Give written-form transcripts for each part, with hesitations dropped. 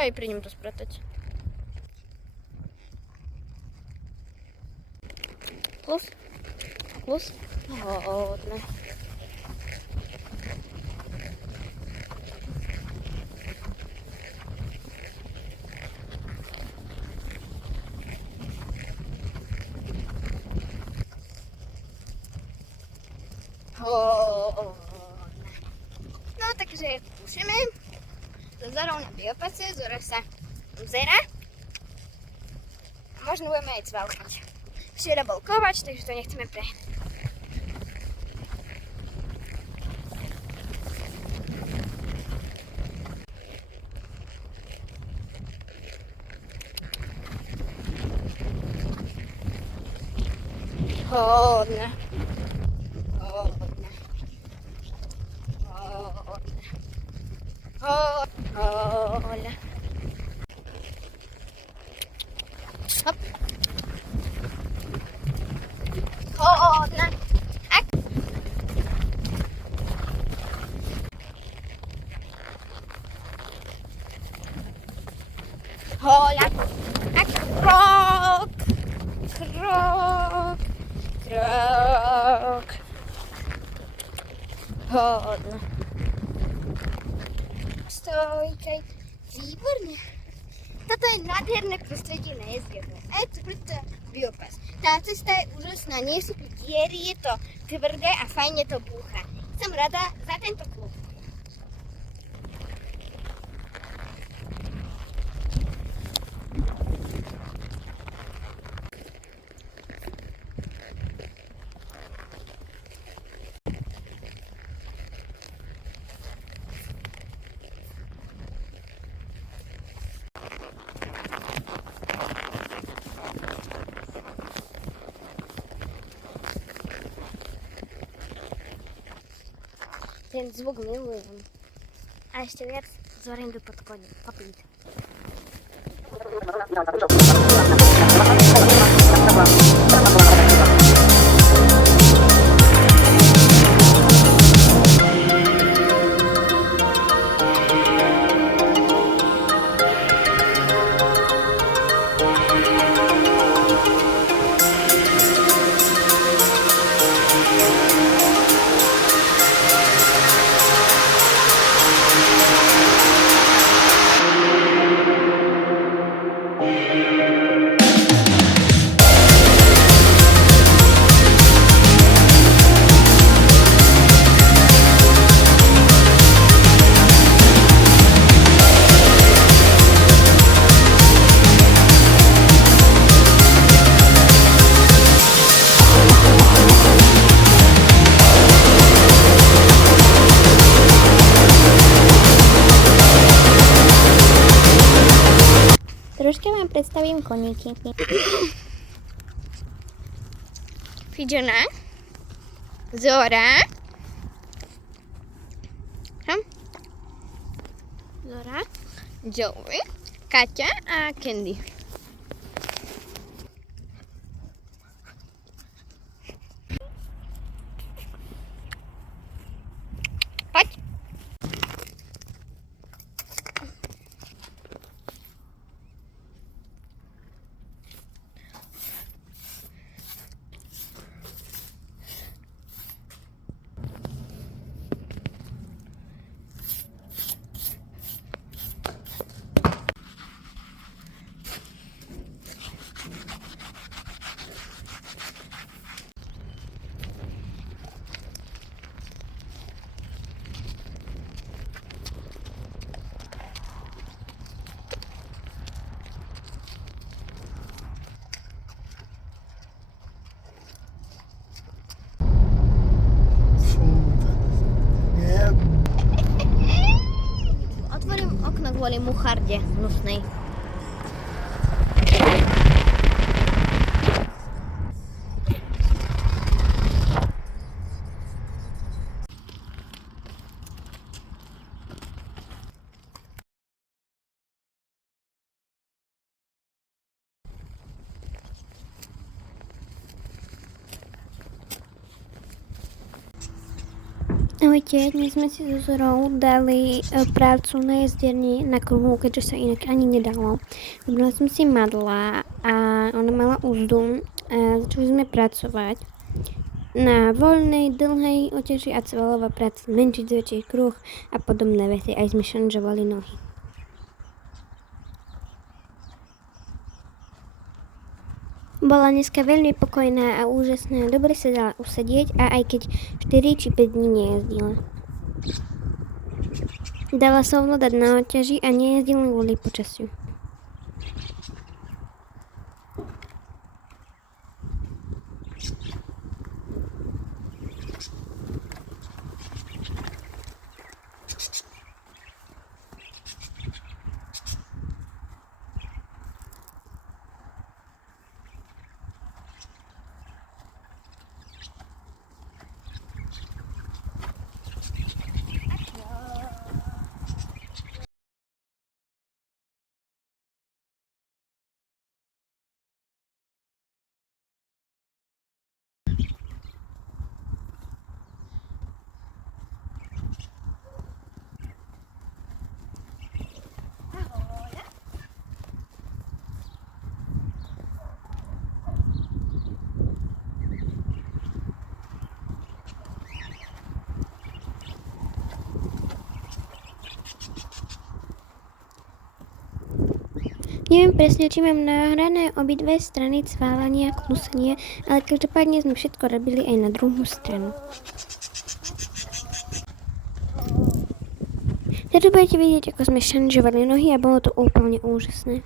Hej, prídem to spratať. Plus. Hodne. No takže skúšame. So Zorou na biopase, Zora sa uzera. A možno budeme aj cvalkať. Včera bol kovač, takže to nechceme prehnať. Hodne. Hola. Hop. Hodne. Ak. Hola. Ak. Krok. Hodne. Stojkaj. Výborne. Toto je nádherné prostredie na jezdenie. A je to preto biopas. Tá cesta je úžasná, nie sú tu diery, je to tvrdé a fajne to búcha. Som rada za tento klub. Ten zvuk milujem. A ešte viac Zorindu pod kopít. Troška vám predstavím koníky. Fidžona, Zora, Zora, Joey, Kaťa a Candy. Poď. Kvôli mucharde hnusnej. Ahojte, dnes sme si so Zorou dali prácu na jazderni na kruhu, keďže sa inak ani nedalo. Vybrala som si Madla a ona mala úzdu a začali sme pracovať na voľnej, dlhej oťaži a cvalová práca, zmenšiť, zväčšiť kruh a podobné veci. Aj sme šanžovali nohy. Bola dneska veľmi pokojná a úžasná, dobre sa dala usedieť a aj keď 4 či 5 dní nejazdila. Dala sa ovládať na oťaži a nejazdila kvôli počasiu. Neviem presne, či mám nahrané obidve strany cválania a klusenia, ale každopádne sme všetko robili aj na druhú stranu. Teraz budete vidieť, ako sme šanžovali nohy a bolo to úplne úžasné.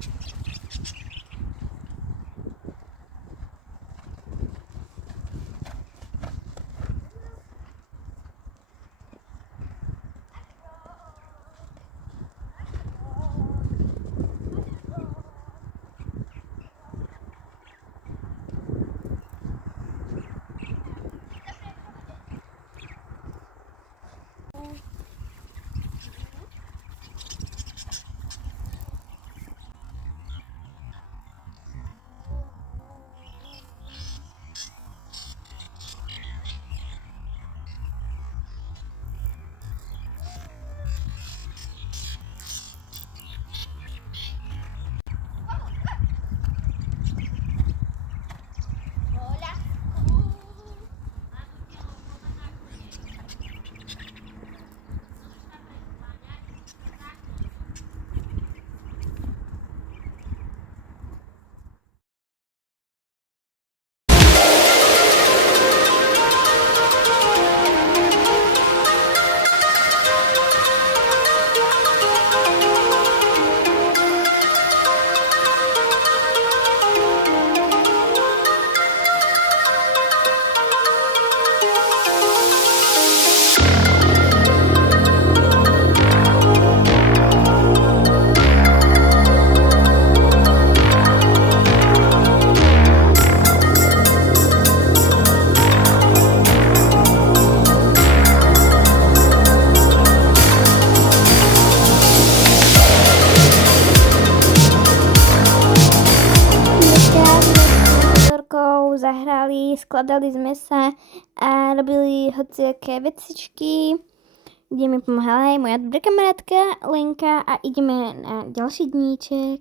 Zahrali, skladali sme sa a robili hociaké vecičky, kde mi pomáhala aj moja dobrá kamarátka Lenka a ideme na ďalší dníček.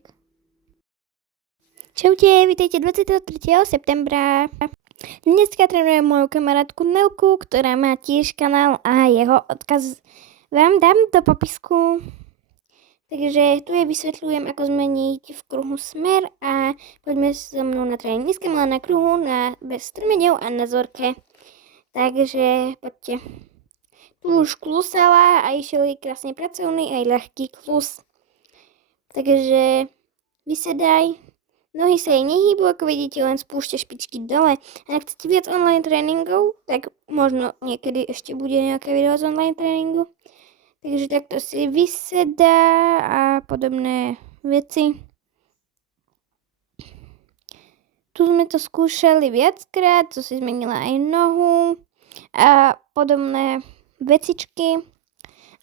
Čaute, vítajte 23. septembra. Dneska trénujem moju kamarátku Nelku, ktorá má tiež kanál a jeho odkaz vám dám do popisku. Takže tu je vysvetľujem, ako zmeniť v kruhu smer a poďme so mnou na tréning. Dneska mala na kruhu bez strmeňov a na zorke. Takže poďte. Tu už klusala a išiel jej krásne pracovný aj ľahký klus. Takže vysedaj. Nohy sa jej nehýbu, ako vidíte, len spúšťa špičky dole. A ak chcete viac online tréningov, tak možno niekedy ešte bude nejaké video z online tréningu. Takže takto si vysedá a podobné veci. Tu sme to skúšali viackrát, tu si zmenila aj nohu a podobné vecičky.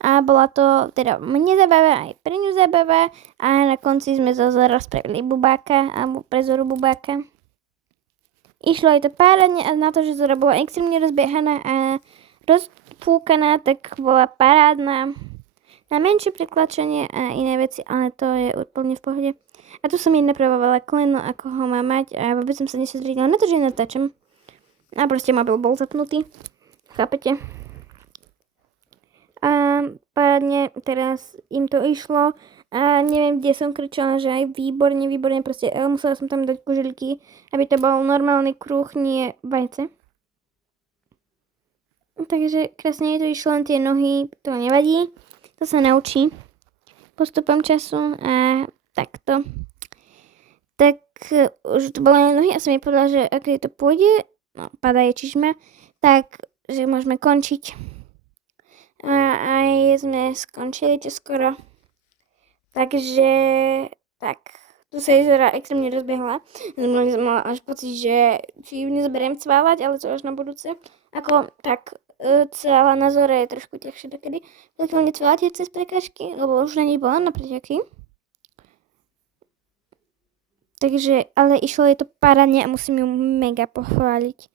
A bola to teda mne zabava, aj pre ňu zabava a na konci sme zo Zora spravili bubáka, alebo pre Zoru bubáka. Išlo aj to párane a na to, že Zora bola extrémne rozbiehaná a fúkaná, tak bola parádna na menšie pretlačenie a iné veci, ale to je úplne v pohode. A tu som jej napravovala kleno, ako ho má mať a vôbec som sa nesústredila na to, že natáčam. A proste mobil bol zapnutý. Chápete? A parádne teraz im to išlo a neviem, kde som kričala, že aj výborne, proste musela som tam dať kuželky, aby to bol normálny kruh, nie vajce. Takže krásne je to išlo, len tie nohy, to nevadí, to sa naučí postupom času a takto. Tak už to bolo nohy a som jej povedala, že ak to pôjde, no padaje čižma, tak že môžeme končiť. A aj sme skončili čoskoro. Takže tak, tu sa jej Zora extrémne rozbehla. Normálne som mala až pocit, že či ju nezoberiem cválať, ale to až na budúce. Ako tak celá na Zore je trošku ťažšie dokedy. Pokiaľ necválate cez prekažky, lebo už na nej bola na preťaky. Takže, ale išlo je to parádne a musím ju mega pochváliť.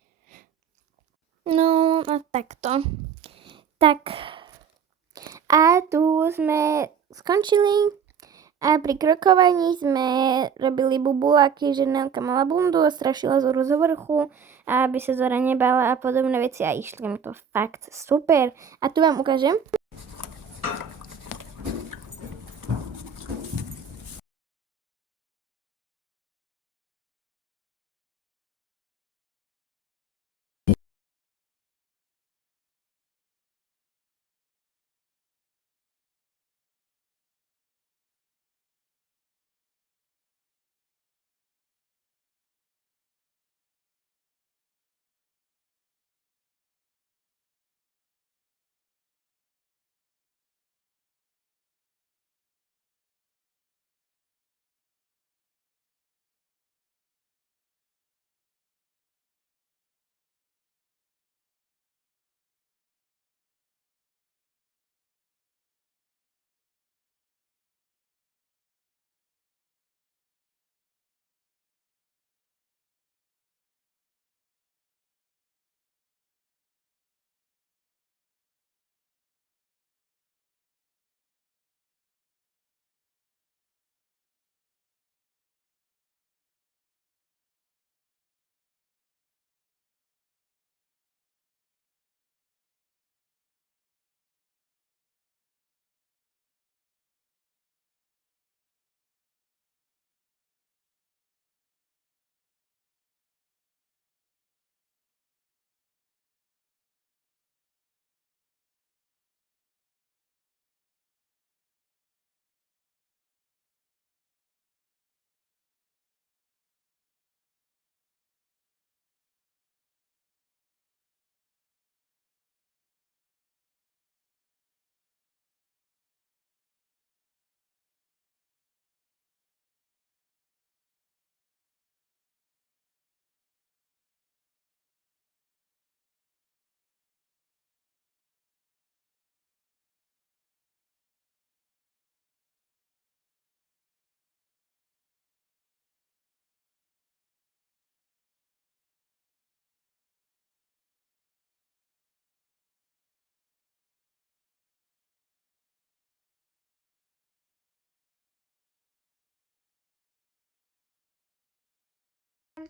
No a takto. Tak. A tu sme skončili a pri krokovaní sme robili bubuláky, že Nelka mala bundu a strašila Zoru z vrchu, aby sa Zora nebala a podobné veci a išli mi to fakt super. A tu vám ukážem.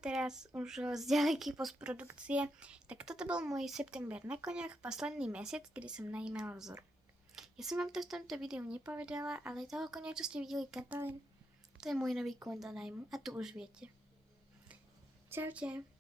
Teraz už z ďalekej postprodukcie, tak toto bol môj september na koňach, posledný mesiac, kedy som najímala vzor. Ja som vám to v tomto videu nepovedala, ale toho koňa, čo ste videli Katalin, to je môj nový koň do najmu a tu už viete. Čaute.